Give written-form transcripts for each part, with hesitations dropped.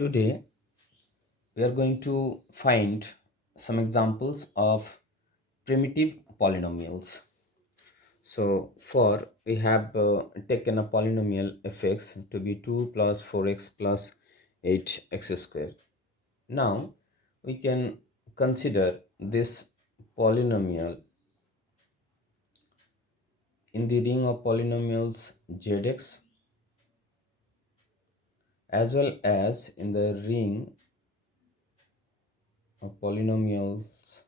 Today, we are going to find some examples of primitive polynomials. So, for we have taken a polynomial fx to be 2 plus 4x plus 8x square. Now, we can consider this polynomial in the ring of polynomials zx as well as in the ring of polynomials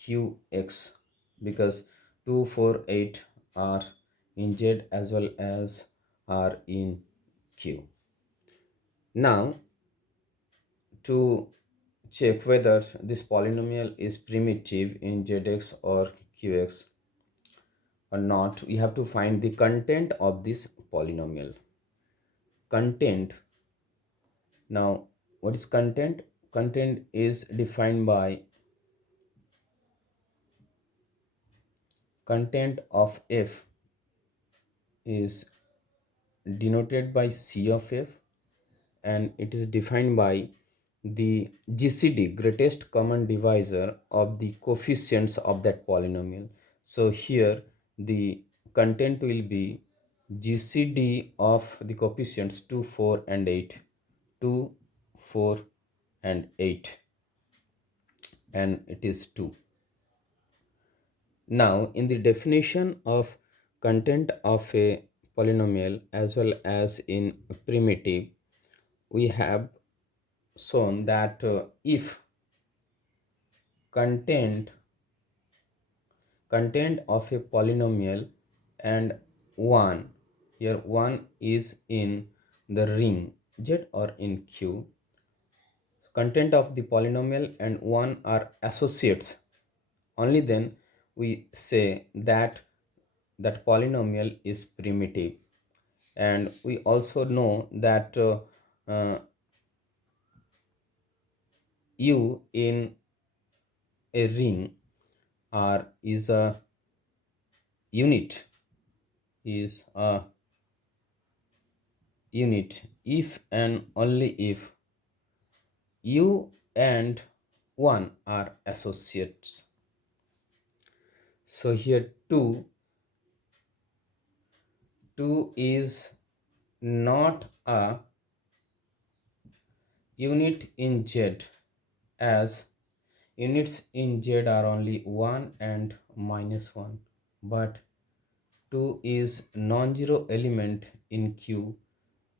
qx, because 2 4 8 are in z as well as are in q. Now, to check whether this polynomial is primitive in zx or qx or not, we have to find the content of this polynomial. Content. Now, what is content? Content is defined by content of f is denoted by c of f, and it is defined by the GCD, greatest common divisor of the coefficients of that polynomial. So here the content will be GCD of the coefficients 2 4 and 8, 2 4 and 8, and it is 2. Now, in the definition of content of a polynomial as well as in primitive, we have shown that if content of a polynomial and 1, here 1 is in the ring z or in q, content of the polynomial and 1 are associates, only then we say that that polynomial is primitive. And we also know that uh, u in a ring or is a unit, is a unit if and only if u and 1 are associates. So here 2 is not a unit in z, as units in z are only 1 and -1, but 2 is non-zero element in q,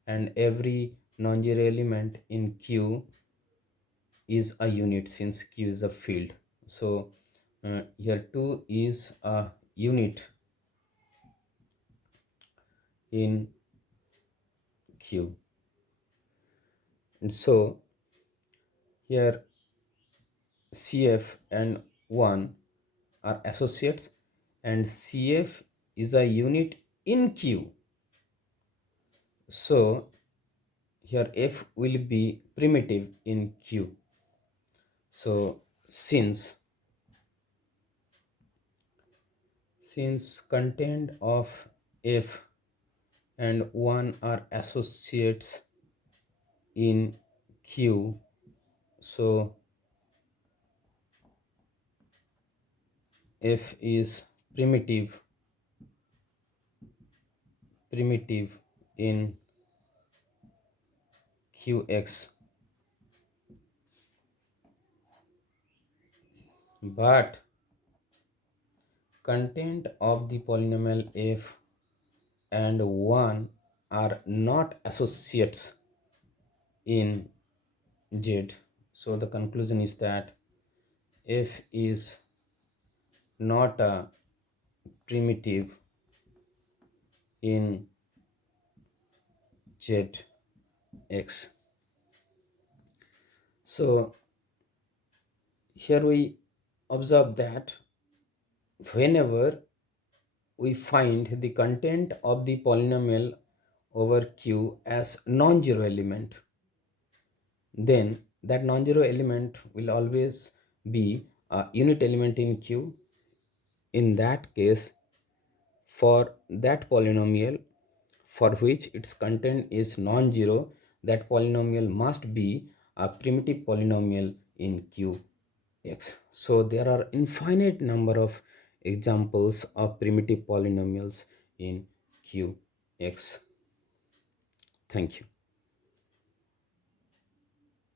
and every non-zero element in q is a unit since q is a field. So here 2 is a unit in q, and so here cf and 1 are associates, and cf is a unit in q. So here f will be primitive in q. So since content of f and 1 are associates in q, so f is primitive in qx, but content of the polynomial f and 1 are not associates in z. So the conclusion is that f is not a primitive in zx. So here we observe that whenever we find the content of the polynomial over q as non-zero element, then that non-zero element will always be a unit element in q. In that case, for that polynomial for which its content is non-zero, that polynomial must be a primitive polynomial in Qx. So there are infinite number of examples of primitive polynomials in Qx. Thank you.